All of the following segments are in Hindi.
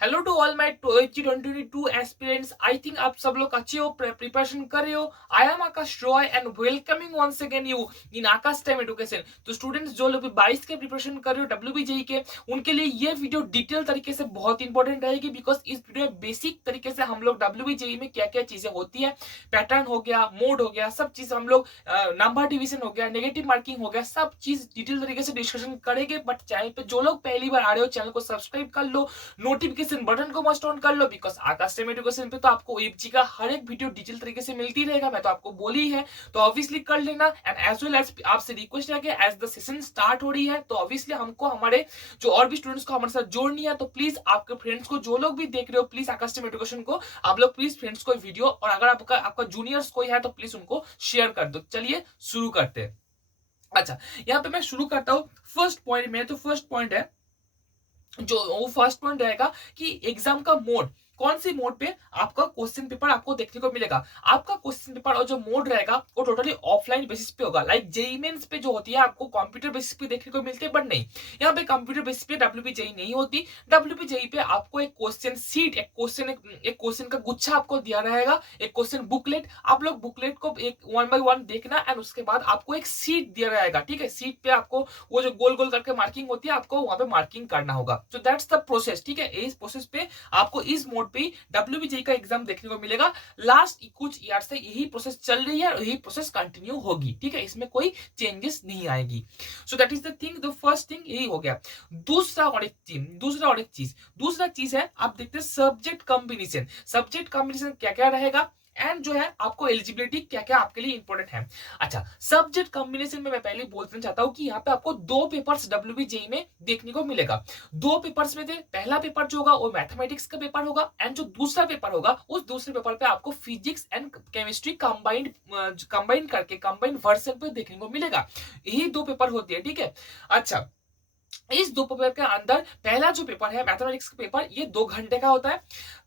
Hello to all my 2022 aspirants. I think आप सब लोग अच्छे हो, प्रिपरेशन कर रहे हो। I am Akash Roy and welcoming once again you in Akash time education. तो स्टूडेंट्स जो लोग 22 के प्रिपरेशन कर रहे हो डब्ल्यूबीजेई के, उनके लिए ये वीडियो डिटेल तरीके से बहुत इंपॉर्टेंट रहेगी, बिकॉज इस वीडियो में बेसिक तरीके से हम लोग डब्ल्यूबीजेई में क्या क्या चीजें होती है, पैटर्न हो गया, मोड हो गया, सब चीज हम लोग, नंबर डिवीजन हो गया, नेगेटिव मार्किंग हो गया, सब चीज डिटेल तरीके से डिस्कशन करेंगे। बट चैनल पे जो लोग पहली बार आ रहे हो, चैनल को सब्सक्राइब कर लो, नोटिफिकेशन बटन को मस्ट ऑन कर लो, बिकॉज आकाश टाइम एजुकेशन पे तो आपको वेबजी का हर एक वीडियो डिटेल तरीके से मिलती रहेगा। मैं तो आपको बोली है, तो ऑब्वियसली कर लेना। एंड एज वेल एज आपसे रिक्वेस्ट है कि एज द सेशन स्टार्ट हो रही है, तो ऑब्वियसली हमको हमारे जो और भी स्टूडेंट्स को हमारे साथ जोड़नी है, तो प्लीज आपके फ्रेंड्स को, जो लोग भी देख रहे हो, प्लीज आकाश टाइम एजुकेशन को आप लोग प्लीज फ्रेंड्स को वीडियो, और अगर आपका जूनियर्स कोई है तो प्लीज उनको शेयर कर दो। चलिए शुरू करते हैं। अच्छा, यहाँ पे मैं शुरू करता हूँ फर्स्ट पॉइंट में। तो फर्स्ट पॉइंट है, जो वो फर्स्ट पॉइंट रहेगा कि एग्जाम का मोड, कौन सी मोड पे आपका क्वेश्चन पेपर आपको देखने को मिलेगा। आपका क्वेश्चन पेपर और जो मोड रहेगा वो टोटली ऑफलाइन बेसिस पे होगा। लाइक जेईई मेंस पे जो होती है आपको कंप्यूटर बेसिस पे देखने को मिलती है, बट नहीं, यहाँ पे कंप्यूटर बेसिस पे डब्ल्यूबीजेई नहीं होती। डब्ल्यूबीजेई पे आपको एक क्वेश्चन सीट, एक क्वेश्चन का गुच्छा आपको दिया रहेगा, एक क्वेश्चन बुकलेट। आप लोग बुकलेट को एक वन बाय वन देखना, एंड उसके बाद आपको एक सीट दिया रहेगा। ठीक है, सीट पे आपको वो जो गोल गोल करके मार्किंग होती है, आपको वहां पे मार्किंग करना होगा। तो दैट्स द प्रोसेस। ठीक है, इस प्रोसेस पे आपको इस मोड पे डब्ल्यूबीजेई का एग्जाम देखने को मिलेगा। लास्ट कुछ ईयर से यही प्रोसेस चल रही है और यही प्रोसेस कंटिन्यू होगी। ठीक है, इसमें कोई चेंजेस नहीं आएगी। So that is the thing, the first thing यही हो गया। दूसरा चीज है, आप देखते हैं सब्जेक्ट कॉम्बिनेशन। सब्जेक्ट कॉम्बिनेशन क्या क्या रहेगा, एंड जो है आपको एलिजिबिलिटी क्या क्या आपके लिए इंपॉर्टेंट है। अच्छा, सब्जेक्ट कॉम्बिनेशन में मैं पहले बोलना चाहता हूं कि यहाँ पे आपको दो पेपर्स डब्ल्यूबीजेई में देखने को मिलेगा। दो पेपर्स में से पहला पेपर जो होगा वो मैथमेटिक्स का पेपर होगा, एंड जो दूसरा पेपर होगा उस दूसरे पेपर पे आपको फिजिक्स एंड केमिस्ट्री कंबाइंड करके कंबाइंड वर्जन पे देखने को मिलेगा। यही दो पेपर होती है। ठीक है, अच्छा, इस दो पेपर के अंदर पहला जो पेपर है मैथमेटिक्स का पेपर, ये 2 घंटे का होता है,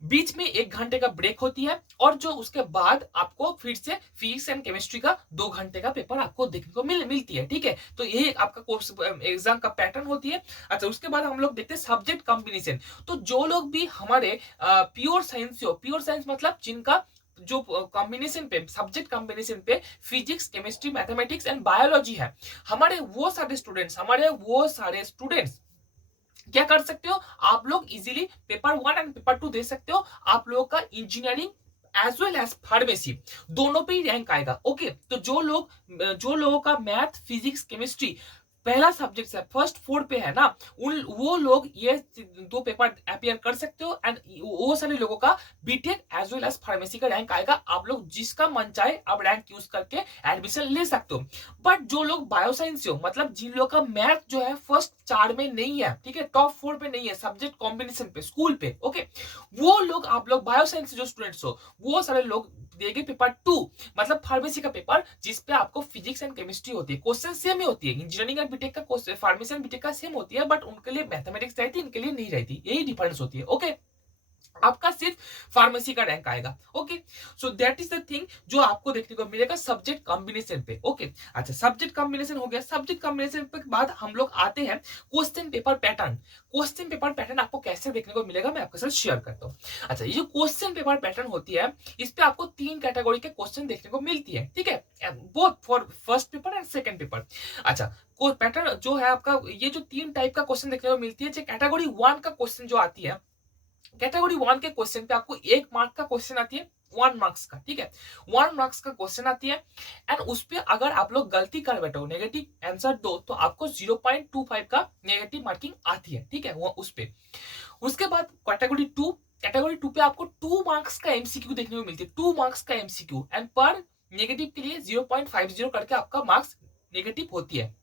बीच में 1 घंटे का ब्रेक होती है, और जो उसके बाद आपको फिर से फिजिक्स एंड केमिस्ट्री का 2 घंटे का पेपर आपको देखने को मिलती है। ठीक है, तो यही आपका कोर्स एग्जाम का पैटर्न होती है। अच्छा, उसके बाद हम लोग देखते हैं सब्जेक्ट कॉम्बिनेशन। तो जो लोग भी हमारे प्योर साइंस हो, प्योर साइंस मतलब जिनका जो कॉम्बिनेशन पे, सब्जेक्ट कॉम्बिनेशन पे physics, chemistry, mathematics and biology है, हमारे वो सारे स्टूडेंट्स क्या कर सकते हो, आप लोग इजीली पेपर 1 एंड पेपर 2 दे सकते हो। आप लोगों का engineering as well as pharmacy दोनों पे ही रैंक आएगा। ओके, तो जो लोगों का मैथ, फिजिक्स, केमिस्ट्री पहला सब्जेक्ट है, फर्स्ट 4 पे है ना, उन वो लोग ये दो पेपर अपियर कर सकते हो, एंड वो सारे लोगों का BTech as well as pharmacy का रैंक आएगा। आप लोग जिसका मन चाहे आप रैंक यूज करके एडमिशन ले सकते हो। बट जो लोग बायोसाइंस हो, मतलब जिन लोगों का मैथ जो है फर्स्ट 4 में नहीं है, ठीक है, टॉप 4 पे नहीं है सब्जेक्ट कॉम्बिनेशन पे स्कूल पे, ओके, वो लोग, आप लोग बायोसाइंस जो स्टूडेंट्स हो, वो सारे लोग देंगे पेपर 2, मतलब फार्मेसी का पेपर, जिसपे आपको फिजिक्स एंड केमिस्ट्री होती है। क्वेश्चन सेम ही होती है, इंजीनियरिंग एंड बीटेक का क्वेश्चन, फार्मेसी एंड बीटेक का सेम होती है, बट उनके लिए मैथमेटिक्स रहती है, इनके लिए नहीं रहती। यही डिफरेंस होती है। ओके, आपका सिर्फ फार्मेसी का रैंक आएगा। Okay, so that is the thing जो आपको देखने को मिलेगा सब्जेक्ट कॉम्बिनेशन पे। ओके, अच्छा, सब्जेक्ट कॉम्बिनेशन हो गया। सब्जेक्ट कॉम्बिनेशन के बाद हम लोग आते हैं question paper pattern. Question paper pattern आपको कैसे देखने को मिलेगा, मैं आपके साथ शेयर करता हूँ। अच्छा, ये जो क्वेश्चन पेपर पैटर्न होती है, इस पे आपको 3 कैटेगरी के क्वेश्चन देखने को मिलती है। ठीक है, both for first paper and second paper. अच्छा, को पैटर्न जो है आपका, ये जो 3 टाइप का क्वेश्चन देखने को मिलती है, कैटेगरी 1 का क्वेश्चन जो आती है, कैटेगरी 1 के क्वेश्चन पे आपको 1 मार्क का क्वेश्चन आती है, 1 मार्क्स का। ठीक है, 1 मार्क्स का क्वेश्चन आती है, एंड उस पे अगर आप लोग गलती कर बैठो, नेगेटिव आंसर दो, तो आपको 0.25 का नेगेटिव मार्किंग आती है। ठीक है, वो उस पे। उसके बाद कैटेगरी 2 पे आपको 2 मार्क्स का एमसीक्यू देखने को मिलती है, 2 मार्क्स का एमसीक्यू, एंड पर नेगेटिव के लिए 0.50 करके आपका मार्क्स नेगेटिव होती है।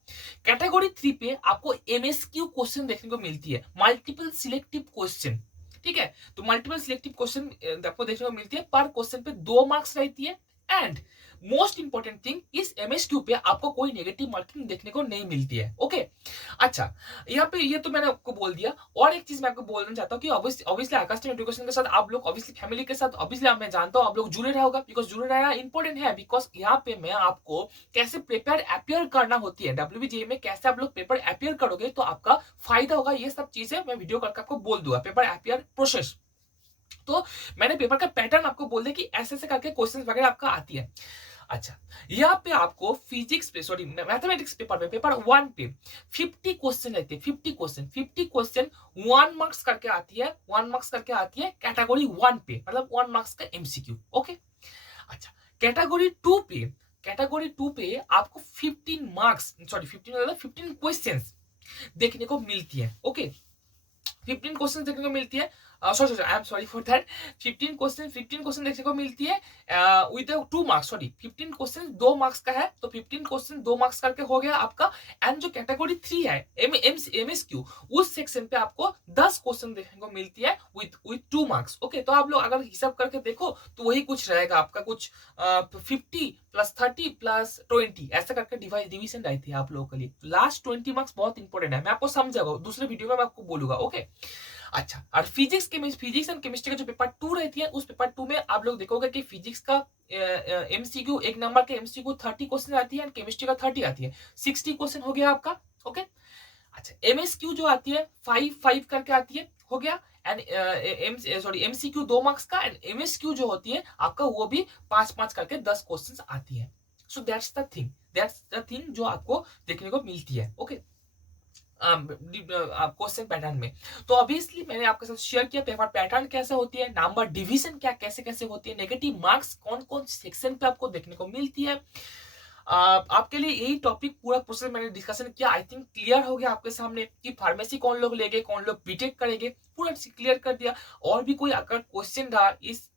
कैटेगरी 3 पे आपको एमएसक्यू क्वेश्चन देखने को मिलती है, मल्टीपल सिलेक्टिव क्वेश्चन। ठीक है, तो मल्टीपल सिलेक्टिव क्वेश्चन आपको देखने को मिलती है, पर क्वेश्चन पे 2 मार्क्स रहती है, एंड मोस्ट इंपॉर्टेंट थिंग, इस एमएसक्यू पे आपको कोई नेगेटिव मार्किंग देखने को नहीं मिलती है। ओके अच्छा, यहाँ पे ये तो मैंने आपको बोल दिया। और एक चीज मैं आपको बोलना चाहता हूँ कि ऑब्वियसली आकाश एजुकेशन के साथ आप लोग ऑब्वियसली फैमिली के साथ ऑब्वियसली मैं जानता हूँ आप लोग जुड़े रहोगा, बिकॉज जुड़े रहना इंपॉर्टेंट है। बिकॉज यहाँ पे मैं आपको कैसे पेपर अपियर करना होती है, डब्ल्यूबीजे में कैसे आप लोग पेपर अपियर करोगे तो आपका फायदा होगा, ये सब चीजें मैं वीडियो करके आपको बोल दूंगा, पेपर अपियर प्रोसेस। तो मैंने पेपर का पैटर्न आपको बोल दिया कि ऐसे ऐसे करके क्वेश्चन वगैरह आपका आती है। अच्छा, यहाँ पे आपको फिजिक्स पे सॉरी मैथमेटिक्स पेपर पे पेपर 1 पे 50 क्वेश्चन रहते हैं। 50 क्वेश्चन 1 मार्क्स करके आती है, 1 मार्क्स करके आती है कैटेगरी 1 पे, मतलब 1 मार्क्स का एमसीक्यू। ओके अच्छा, कैटेगरी 2 पे आपको 15 मार्क्स सॉरी 15 क्वेश्चंस देखने को मिलती है। ओके 15 क्वेश्चन देखने को मिलती है, sorry I am sorry for that. 15 question देखने को मिलती है with 2 marks, sorry 15 question 2 marks का है, तो 15 क्वेश्चन 2 मार्क्स करके हो गया आपका। एंड जो कैटेगरी 3 है एमएसक्यू, उस सेक्शन पे आपको 10 क्वेश्चन देखने को मिलती है विद 2 मार्क्स। ओके तो आप लोग अगर हिसाब करके देखो तो वही कुछ रहेगा आपका, कुछ 50 प्लस 30 प्लस 20 ऐसा करके डिवीजन रहती है आप लोगों के लिए। लास्ट 20 मार्क्स बहुत इंपॉर्टेंट है, मैं आपको समझाऊंगा दूसरे वीडियो में, मैं आपको बोलूंगा। ओके अच्छा, और फिजिक्स एंड केमिस्ट्री का जो पेपर 2 रहती है, उस पेपर 2 में आप लोग देखोगे कि फिजिक्स का एमसीक्यू 1 नंबर के एमसीक्यू 30 क्वेश्चन आती है एंड केमिस्ट्री का 30 आती है, 60 क्वेश्चन हो गया आपका। ओके अच्छा, एमएसक्यू जो आती है 5 करके आती है, हो गया। एंड सॉरी एमसीक्यू 2 मार्क्स का एंड एमएसक्यू जो होती है आपका वो भी 5 करके 10 क्वेश्चन आती है। सो दैट्स द थिंग जो आपको देखने को मिलती है। ओके क्वेश्चन पैटर्न में। तो ऑब्वियसली मैंने आपके साथ शेयर किया पेपर पैटर्न कैसे होती है, नंबर डिवीजन क्या कैसे कैसे होती है, नेगेटिव मार्क्स कौन कौन सेक्शन पे आपको देखने को मिलती है। आपके लिए यही टॉपिक पूरा प्रोसेस मैंने डिस्कशन किया, आई थिंक क्लियर हो गया आपके सामने कि फार्मेसी कौन लोग लेंगे, कौन लोग बीटेक करेंगे, पूरा क्लियर कर दिया। और भी कोई अगर क्वेश्चन रहा इस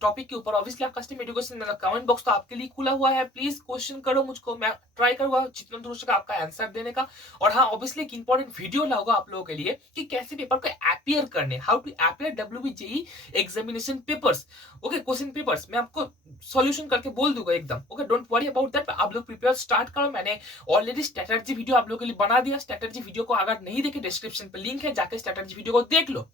टॉपिक के ऊपर, ऑब्वियसली कस्टम एजुकेशन में कमेंट बॉक्स तो आपके लिए खुला हुआ है, प्लीज क्वेश्चन करो मुझको, मैं ट्राई करूंगा जितना दूर सका आपका आंसर देने का। और हाँ ऑब्वियसली एक इंपॉर्टेंट वीडियो लाऊंगा आप लोगों के लिए कि कैसे पेपर को अपियर करने, how to appear WBJE examination papers. Okay question papers मैं आपको सॉल्यूशन करके बोल दूंगा एकदम। Okay don't worry about that, आप लोग प्रिपेयर स्टार्ट करो। मैंने ऑलरेडी स्ट्रेटजी वीडियो आप लोगों के लिए बना दिया, स्ट्रेटजी वीडियो को अगर नहीं देखे डिस्क्रिप्शन पे लिंक है, जाके स्ट्रेटजी वीडियो को देख लो।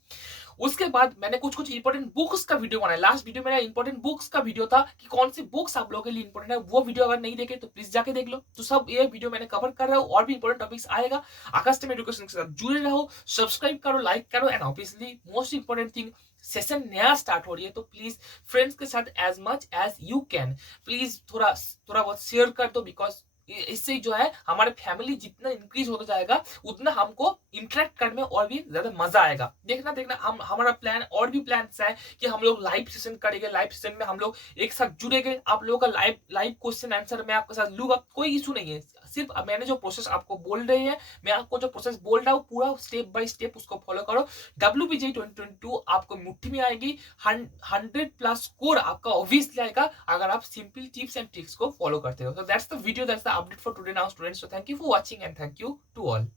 उसके बाद मैंने कुछ इंपॉर्टेंट बुक्स का वीडियो बनाया, लास्ट वीडियो मेरा इंपॉर्टेंट बुक्स का वीडियो था कि कौन सी बुक्स आप लोगों के लिए इंपॉर्टेंट है, वो वीडियो अगर नहीं देखे तो प्लीज जाके देख लो। तो सब ये वीडियो मैंने कवर कर रहा हूँ, और भी इंपॉर्टेंट टॉपिक्स आएगा। आकाश एजुकेशन के साथ जुड़े रहो, सब्सक्राइब करो, लाइक करो, and obviously most important thing, session नया स्टार्ट हो रही है तो प्लीज फ्रेंड्स के साथ as much as you can please थोड़ा बहुत शेयर कर दो, बिकॉज इससे जो है हमारे फैमिली जितना इंक्रीज होता जाएगा उतना हमको इंटरेक्ट करने में और भी ज्यादा मजा आएगा। देखना हम हमारा प्लान और भी प्लान है कि हम लोग लाइव सेशन करेंगे, लाइव सेशन में हम लोग एक साथ जुड़ेंगे, आप लोगों का लाइव क्वेश्चन आंसर मैं आपके साथ लूंगा, कोई इशू नहीं है। सिर्फ मैंने जो प्रोसेस आपको बोल रही है, मैं आपको जो प्रोसेस बोल रहा हूँ पूरा स्टेप बाय स्टेप उसको फॉलो करो। WBJEE 2022 आपको मुट्ठी में आएगी, 100+ स्कोर आपका ऑब्वियसली आएगा अगर आप सिंपल टिप्स एंड ट्रिक्स को फॉलो करते हो। So that's the video, that's the update for today now students. So thank you for watching and thank you to all.